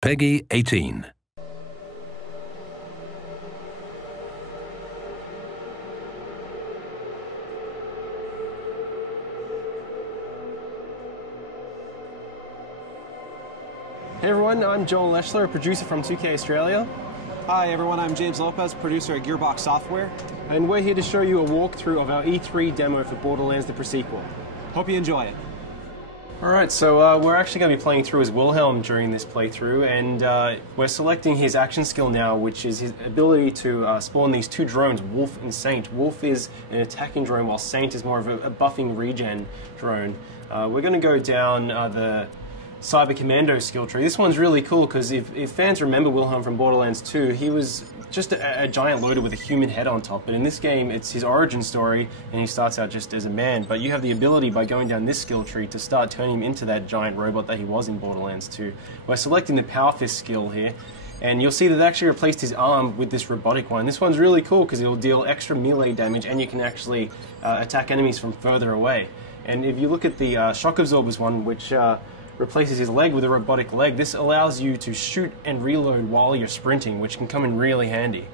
Peggy 18. Hey everyone, I'm Joel Leschler, a producer from 2K Australia. Hi everyone, I'm James Lopez, producer at Gearbox Software. And we're here to show you a walkthrough of our E3 demo for Borderlands the Pre-Sequel. Hope you enjoy it. Alright, so we're actually going to be playing through as Wilhelm during this playthrough, and we're selecting his action skill now, which is his ability to spawn these two drones, Wolf and Saint. Wolf is an attacking drone, while Saint is more of a buffing regen drone. We're going to go down the Cyber Commando skill tree. This one's really cool because if fans remember Wilhelm from Borderlands 2, he was just a giant loader with a human head on top. But in this game, it's his origin story, and he starts out just as a man. But you have the ability by going down this skill tree to start turning him into that giant robot that he was in Borderlands 2. We're selecting the Power Fist skill here, and you'll see that they actually replaced his arm with this robotic one. This one's really cool because it'll deal extra melee damage, and you can actually attack enemies from further away. And if you look at the Shock Absorbers one, which replaces his leg with a robotic leg, this allows you to shoot and reload while you're sprinting, which can come in really handy.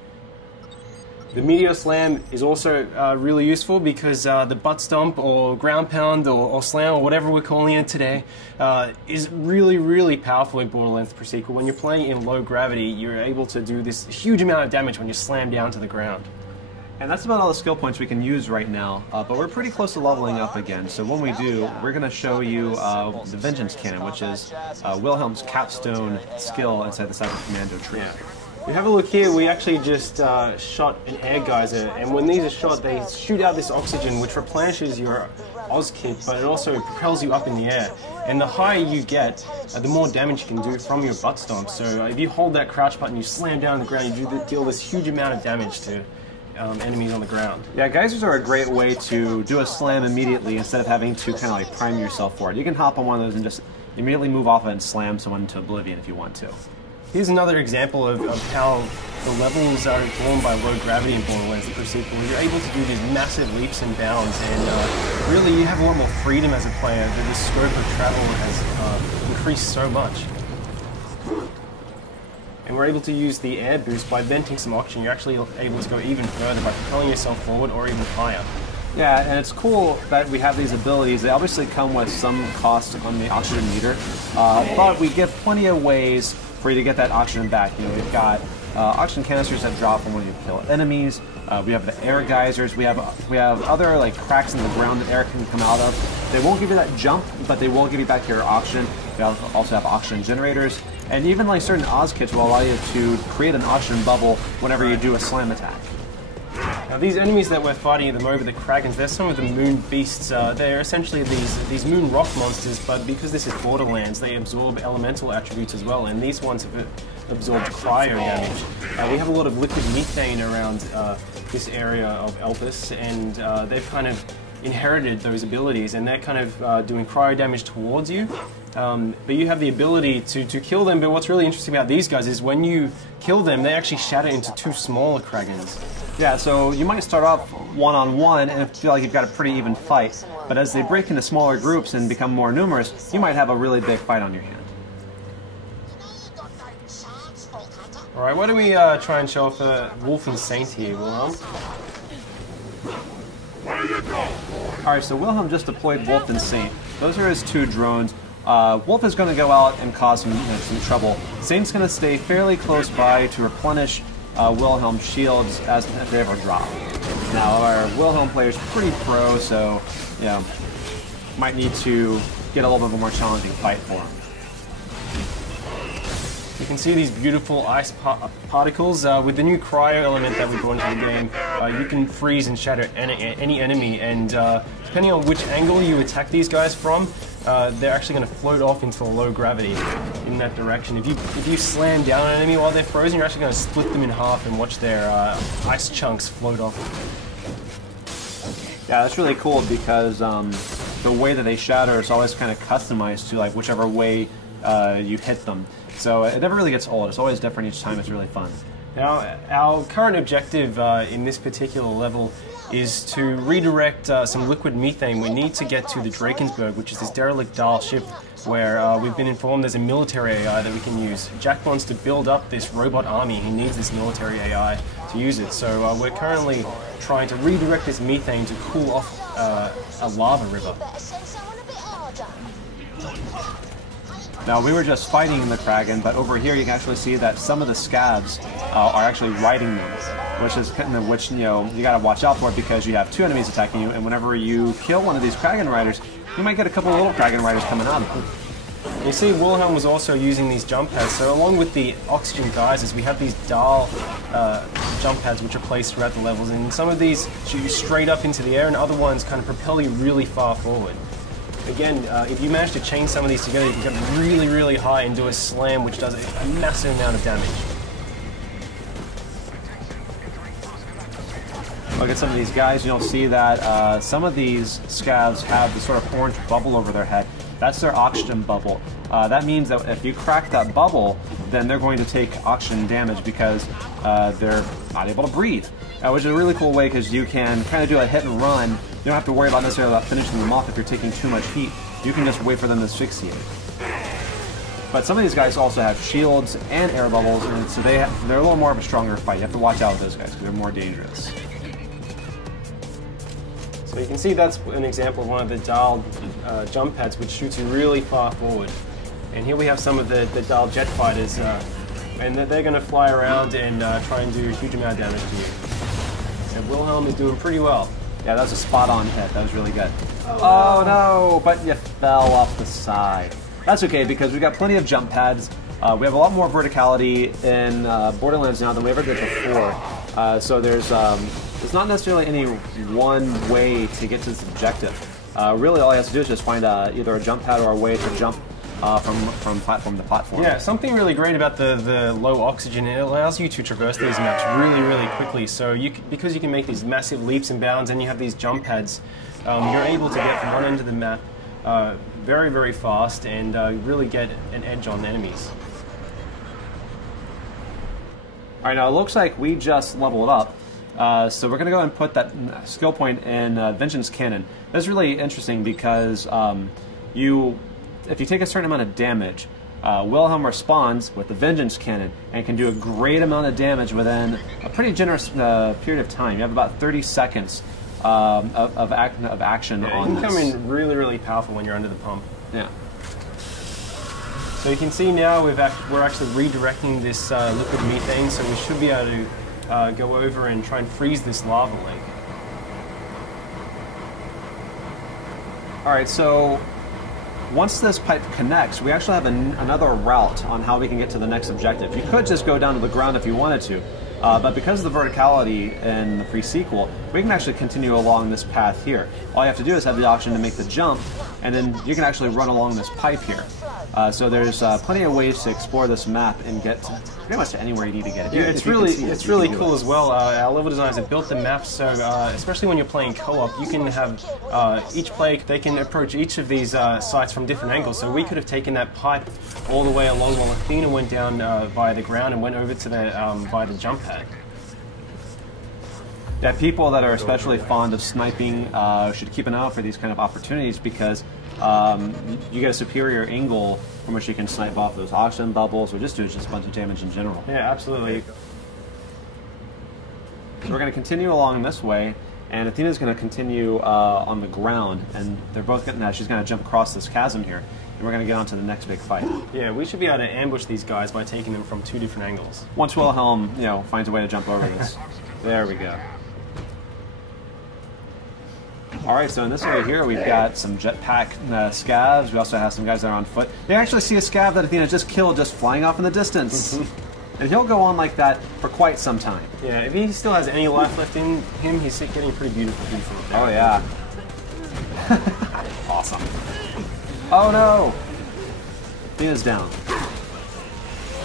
The Meteor Slam is also really useful because the butt stomp or ground pound or slam or whatever we're calling it today is really, really powerful in Borderlands the Pre-Sequel. When you're playing in low gravity, you're able to do this huge amount of damage when you slam down to the ground. And that's about all the skill points we can use right now, but we're pretty close to leveling up again. So when we do, we're going to show you the Vengeance Cannon, which is Wilhelm's capstone skill inside the Cyber Commando tree. Yeah. We have a look here, we actually just shot an air geyser, and when these are shot, they shoot out this oxygen which replenishes your Oz kit, but it also propels you up in the air. And the higher you get, the more damage you can do from your butt stomp. So if you hold that crouch button, you slam down on the ground, you deal this huge amount of damage to enemies on the ground. Yeah, geysers are a great way to do a slam immediately instead of having to kind of like prime yourself for it. You can hop on one of those and just immediately move off it and slam someone into oblivion if you want to. Here's another example of how the levels are drawn by low gravity in Borderlands the Pre-Sequel. You're able to do these massive leaps and bounds, and really you have a lot more freedom as a player. The scope of travel has increased so much. And we're able to use the air boost by venting some oxygen. You're actually able to go even further by propelling yourself forward or even higher. Yeah, and it's cool that we have these abilities. They obviously come with some cost on the oxygen meter, but we give plenty of ways for you to get that oxygen back. You know, we've got oxygen canisters that drop from when you kill enemies. We have the air geysers. We have other like cracks in the ground that air can come out of. They won't give you that jump, but they will give you back your oxygen. We also have oxygen generators. And even like certain Oz kits will allow you to create an oxygen bubble whenever you do a slam attack. Now these enemies that we're fighting at the moment, the Kragans, they're some of the moon beasts. They're essentially these moon rock monsters, but because this is Borderlands, they absorb elemental attributes as well, and these ones have absorbed cryo damage. We have a lot of liquid methane around this area of Elpis, and they've kind of inherited those abilities, and they're kind of doing cryo damage towards you. But you have the ability to kill them, but what's really interesting about these guys is when you kill them, they actually shatter into two smaller Kragans. Yeah, so you might start off one-on-one and feel like you've got a pretty even fight, but as they break into smaller groups and become more numerous, you might have a really big fight on your hand. Alright, why don't we try and show off Wolf and Saint here, Wilhelm? Alright, so Wilhelm just deployed Wolf and Saint. Those are his two drones. Wolf is going to go out and cause some trouble. Saint's going to stay fairly close by to replenish Wilhelm's shields as they ever drop. Now, our Wilhelm player is pretty pro, so you know, might need to get a little bit of a more challenging fight for him. You can see these beautiful ice particles. With the new cryo element that we brought into the game, you can freeze and shatter any enemy, and depending on which angle you attack these guys from, they're actually going to float off into low gravity in that direction. If you slam down an enemy while they're frozen, you're actually going to split them in half and watch their ice chunks float off. Yeah, that's really cool because the way that they shatter is always kind of customized to like whichever way you hit them. So it never really gets old. It's always different each time. It's really fun. Now, our current objective in this particular level is to redirect some liquid methane. We need to get to the Drakensberg, which is this derelict Dahl ship, where we've been informed there's a military AI that we can use. Jack wants to build up this robot army. He needs this military AI to use it. So we're currently trying to redirect this methane to cool off a lava river. Now, we were just fighting in the Kraken, but over here you can actually see that some of the scavs are actually riding them, which you know, you gotta watch out for because you have two enemies attacking you, and whenever you kill one of these Kraken riders, you might get a couple of little Kraken riders coming out of them. You see, Wilhelm was also using these jump pads, so along with the oxygen geysers, we have these Dahl jump pads which are placed throughout the levels, and some of these shoot you straight up into the air, and other ones kind of propel you really far forward. Again, if you manage to chain some of these together, you can get really, really high and do a slam which does a massive amount of damage. Look at some of these guys, you'll see that some of these scavs have this sort of orange bubble over their head. That's their oxygen bubble. That means that if you crack that bubble, then they're going to take oxygen damage because they're not able to breathe. Which is a really cool way because you can kind of do a hit and run. You don't have to worry about necessarily about finishing them off if you're taking too much heat. You can just wait for them to asphyxiate. But some of these guys also have shields and air bubbles, and so they're a little more of a stronger fight. You have to watch out with those guys because they're more dangerous. So you can see that's an example of one of the Dahl jump pads which shoots you really far forward. And here we have some of the Dahl jet fighters, and they're going to fly around and try and do a huge amount of damage to you. And Wilhelm is doing pretty well. Yeah, that was a spot-on hit. That was really good. Oh no, but you fell off the side. That's okay because we've got plenty of jump pads. We have a lot more verticality in Borderlands now than we ever did before. So there's not necessarily any one way to get to this objective. Really, all he has to do is just find either a jump pad or a way to jump from platform to platform. Yeah, something really great about the low oxygen, it allows you to traverse these maps really, really quickly. So because you can make these massive leaps and bounds and you have these jump pads, you're able to get from one end of the map very, very fast and really get an edge on enemies. Alright, now it looks like we just leveled up. So we're going to go and put that skill point in Vengeance Cannon. That's really interesting because if you take a certain amount of damage, Wilhelm responds with the Vengeance Cannon and can do a great amount of damage within a pretty generous period of time. You have about 30 seconds of action on this. It can come in really, really powerful when you're under the pump. Yeah. So you can see now we're actually redirecting this liquid methane, so we should be able to go over and try and freeze this lava lake. Alright, so once this pipe connects, we actually have another route on how we can get to the next objective. You could just go down to the ground if you wanted to, but because of the verticality in the pre-sequel, we can actually continue along this path here. All you have to do is have the option to make the jump, and then you can actually run along this pipe here. So there's plenty of ways to explore this map and get pretty much to anywhere you need to get. Yeah, it's really cool as well. Our level designers have built the map so, especially when you're playing co-op, you can have each player, they can approach each of these sites from different angles. So we could have taken that pipe all the way along while Athena went down via the ground and went over to the via the jump pad. Yeah, people that are especially fond of sniping should keep an eye out for these kind of opportunities because you get a superior angle from which you can snipe off those oxygen bubbles or just do just a bunch of damage in general. Yeah, absolutely. So we're going to continue along this way, and Athena's going to continue on the ground, and they're both getting that. She's going to jump across this chasm here, and we're going to get on to the next big fight. Yeah, we should be able to ambush these guys by taking them from two different angles. Once Wilhelm, finds a way to jump over this. There we go. Alright, so in this area here, we've got some jetpack scavs. We also have some guys that are on foot. They actually see a scav that Athena just killed just flying off in the distance. And he'll go on like that for quite some time. Yeah, if he still has any life left in him, he's getting pretty beautiful. Oh, yeah. Awesome. Oh, no! Athena's down.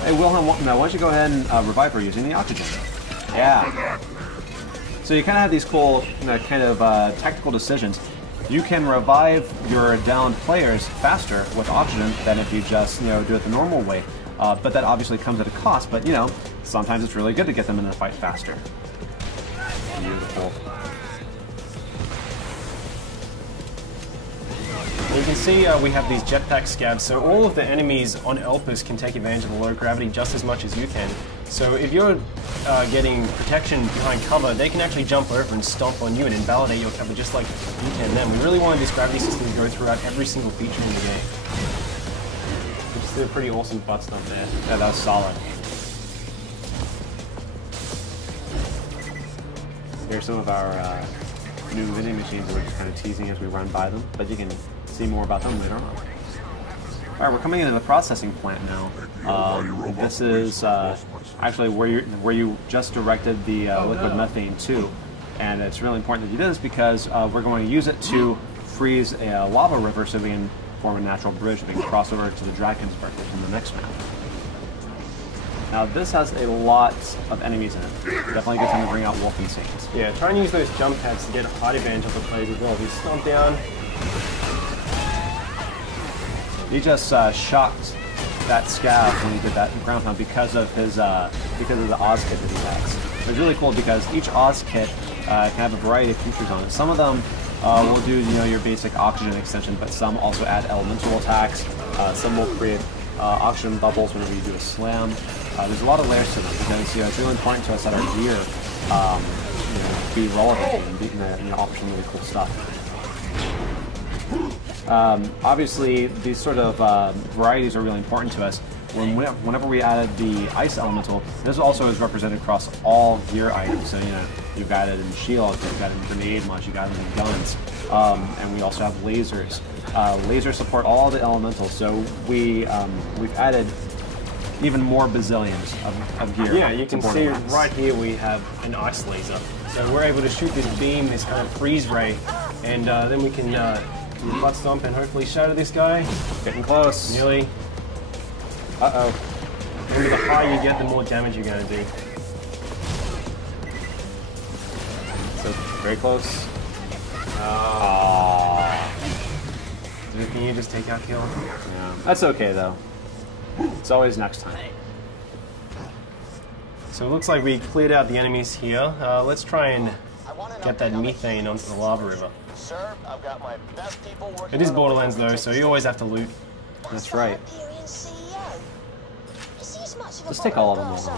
Hey, Wilhelm, why don't you go ahead and revive her using the oxygen? Yeah. So you kind of have these cool tactical decisions. You can revive your downed players faster with oxygen than if you just do it the normal way. But that obviously comes at a cost. But sometimes it's really good to get them in the fight faster. Beautiful. And you can see we have these jetpack scabs, so all of the enemies on Elpis can take advantage of the low gravity just as much as you can. So if you're getting protection behind cover, they can actually jump over and stomp on you and invalidate your cover just like you can them. We really wanted this gravity system to go throughout every single feature in the game. We just did a pretty awesome butt stomp there. Yeah, that was solid. Here's some of our new vending machines that we're just kind of teasing as we run by them, but you can see more about them later on. All right, we're coming into the processing plant now. This is actually where you just directed the liquid methane to, and it's really important that you do this because we're going to use it to freeze a lava river so we can form a natural bridge we can cross over to the Drakensberg in the next map. Now this has a lot of enemies in it. Definitely a good time to bring out Wolf and Saint. Yeah, try and use those jump pads to get a height advantage of the players as well. If you stomp down. He just shocked that scab when he did that ground pound because of his because of the Oz kit that he has. It's really cool because each Oz kit can have a variety of features on it. Some of them will do your basic oxygen extension, but some also add elemental attacks. Some will create oxygen bubbles whenever you do a slam. There's a lot of layers to them because it's really important to us that our gear be relevant and offer some really cool stuff. Obviously, these sort of varieties are really important to us. Whenever we added the ice elemental, this also is represented across all gear items. So you've got it in shields, you've got it in grenade launch, you've got it in guns, and we also have lasers. Lasers support all the elementals, so we've added even more bazillions of gear. Yeah, you can see right here we have an ice laser. So we're able to shoot this beam, this kind of freeze ray, and then we can do butt stomp and hopefully shatter this guy. Getting close. Nearly. Uh-oh. Remember, the higher you get, the more damage you're going to do. So, very close. Can you just take out kill? Yeah. That's okay, though. It's always next time. So it looks like we cleared out the enemies here. Let's try and get that methane onto the lava river. Sir, I've got my best people working. It is Borderlands though, so you always have to loot. That's right. Let's take all of them over.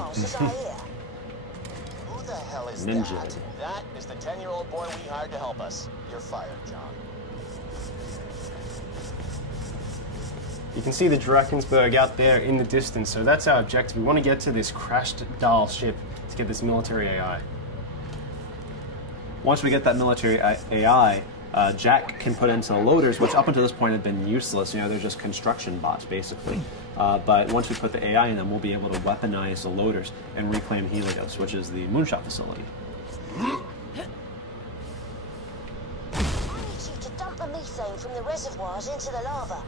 Who the hell is Ninja. that? That is the 10-year-old boy we hired to help us. You're fired, John. You can see the Drakensberg out there in the distance, so that's our objective. We want to get to this crashed Dahl ship to get this military AI. Once we get that military AI, Jack can put into the loaders, which up until this point have been useless. They're just construction bots, basically. But once we put the AI in them, we'll be able to weaponize the loaders and reclaim Helios, which is the moonshot facility. I need you to dump the methane from the reservoirs into the lava.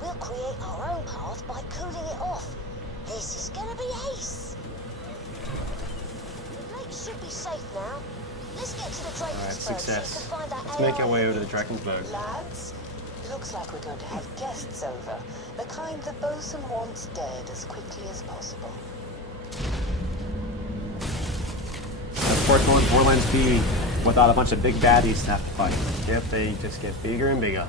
We'll create our own path by cooling it off. This is gonna be ace. The lake should be safe now. Let's get to the Drakensberg so you success. can find that Let's make our way over to the Drakensberg. Lads, looks like we're going to have guests over. The kind the bosun wants dead as quickly as possible. Of course, will Borderlands be without a bunch of big baddies to have to fight? Yep, they just get bigger and bigger.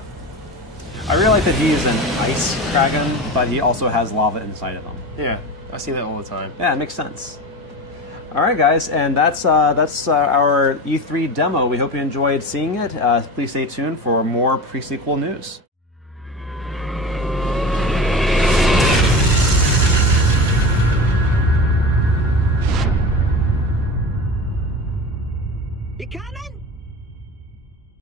I really like that he is an ice dragon, but he also has lava inside of him. Yeah, I see that all the time. Yeah, it makes sense. All right, guys, and that's our E3 demo. We hope you enjoyed seeing it. Please stay tuned for more pre-sequel news. You coming?